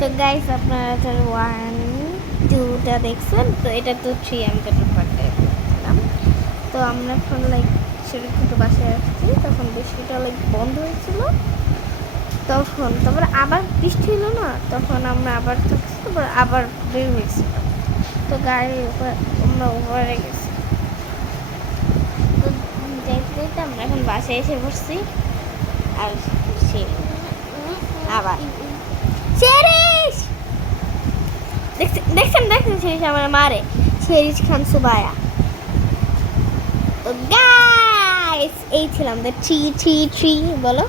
তো গাইস আপনারা তো 1 2টা দেখছেন, তো এটা তো 3 আমি তো পার্টে দেখলাম। তো আমরা এখন লাইক সেরকম বাসায় আসছি, তখন বৃষ্টিটা লাইক বন্ধ হয়েছিল, তখন তারপর আবার বৃষ্টি হলো না, তখন আমরা আবার থাকছি, তারপর আবার বের হয়েছিলাম। তো গাড়ির উপর আমরা উপরে গেছি, তো দেখতে দেখতে আমরা এখন বাসায় এসে বসছি। আর আবার শেরিশ দেখছেন শেরিশ আমার মারে, শেরিশ খান সুবায়া। তো গাইস এই ছিলাম দ্য থ্রি বলো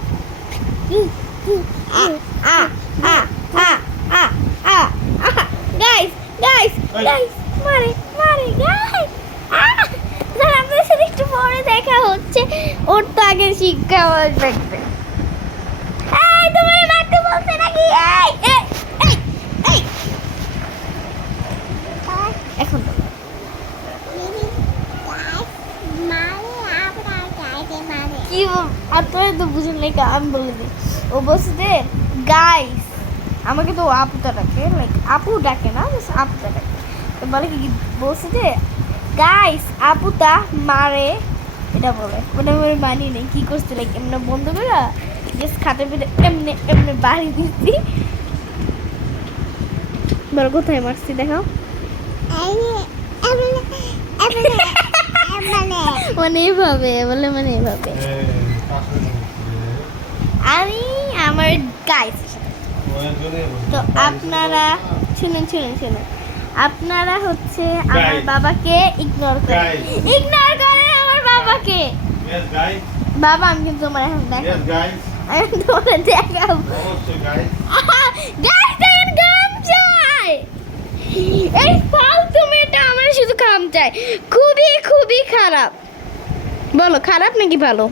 গাইস গাইস গাইস মারে মারে গাইস আপনাদের সাথে একটু পরে দেখা হচ্ছে, ওর তো আগে শিক্ষা দেখবে। এই তুমি মারতে বলতে নাকি? এই এই এই এই এখন তো কি আপনারা তো বুঝুন না, আমি বলে দিই। ও বলছে গাইস, আমাকে তো আপুটা ডাকে, লাইক আপু ডাকে না, আপুটা ডাকে। তো বলে কি বলছে যে গাইস আপুটা মারে, এটা বলে। মানে আমি মানি নেই কি করছে, লাইক এমনি বন্ধ করে জাস্ট খাটে পিঠে এমনি এমনি বাড়ি দিচ্ছি। বলো কোথায় মারছি দেখাও। মানে এভাবে বলে, মানে এভাবে আমি আমার গাইস। তো আপনারা শুনুন, আপনারা হচ্ছে আমার বাবাকে ইগনোর করেন আমার বাবাকে। বাবা আমি কিন্তু তোমার এখন দেখাবো, আমি তোমার দেখাবো। গাইস দেখেন কাম চাই, এই ফালতু মেয়েটা আমার শুধু কাম চাই, খুবই খুবই খারাপ। বলো খারাপ নাকি ভালো?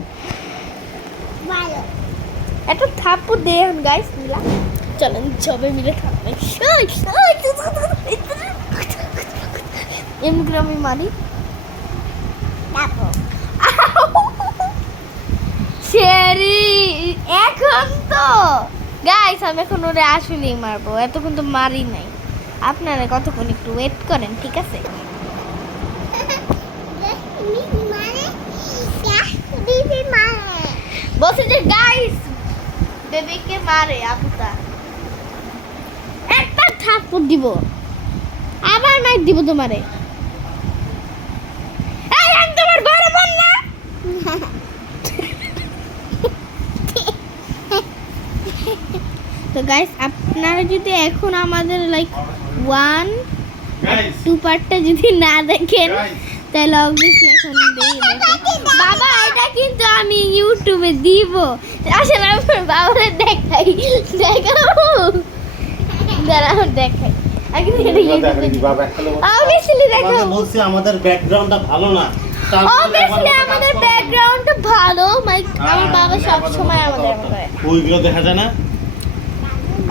ভালো। একটা থাপ্পড় দে এখন গাইস মিলা, চলেন সবাই মিলে থাপ্পড়। এমনি আমি মারি শেরি। এখন তো গাইস আমি এখন ওরে আসলেই মারবো, এতক্ষণ তো মারি নাই। আপনারা কতক্ষণ একটু ওয়েট করেন, ঠিক আছে? বলছে যে গাইস বেবিকে মারে আপুটা, একটা থাপ্পড় দিব, আবার মাইর দিব তোমারে। এই আমি তোমার বড় বোন না? তো গাইস আপনারা যদি এখন আমাদের লাইক 1 2 পার্টটা যদি না দেখেন, তাহলে অবভিয়াসলি এখন বাবা এটা কিন্তু আমি ইউটিউবে দিব। আসলে আমার বাবারে দেখাই, দেখাবো দাঁড়াও দেখাই। অবভিয়াসলি দেখাবো, বলছি আমাদের ব্যাকগ্রাউন্ডটা ভালো না। অবভিয়াসলি আমাদের ব্যাকগ্রাউন্ড ভালো, আমার বাবা সব সময় আমাদের করে। ওইগুলো দেখা যায় না।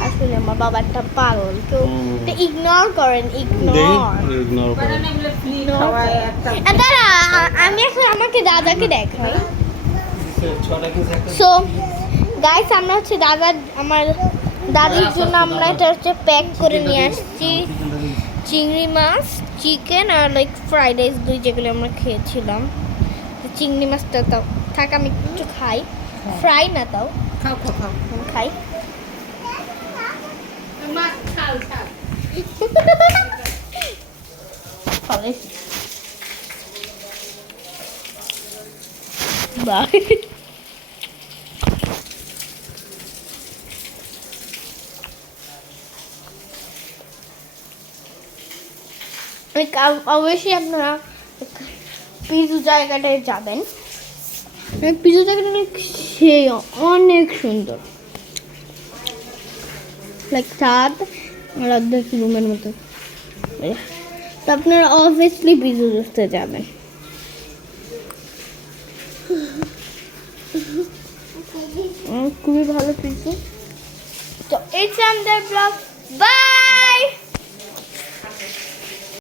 আসলে আমার বাবা একটা পাগল, কেউ ইগনোর করেন, ইগনোর করেন। দাঁড়া আমি এখন আমাকে দাদাকে দেখাই। সো গাইস আমরা হচ্ছে আমার দাদির জন্য আমরা এটা হচ্ছে প্যাক করে নিয়ে আসছি চিংড়ি মাছ, চিকেন আর লাইক ফ্রাইড রাইস, যেগুলো আমরা খেয়েছিলাম। চিংড়ি মাছটা তাও থাক, আমি একটু খাই, ফ্রাই না তাও খাই। অবশ্যই আপনারা পিজু জায়গাটায় যাবেন, পিজু জায়গাটা সে অনেক সুন্দর, লাইক ছাদ আর অর্ধেক রুমের মতো। তো আপনারা অবভিয়াসলি পিজু জুসতে যাবেন। খুবই ভালো পিজু। তো এই আমাদের ব্লগ, বাই।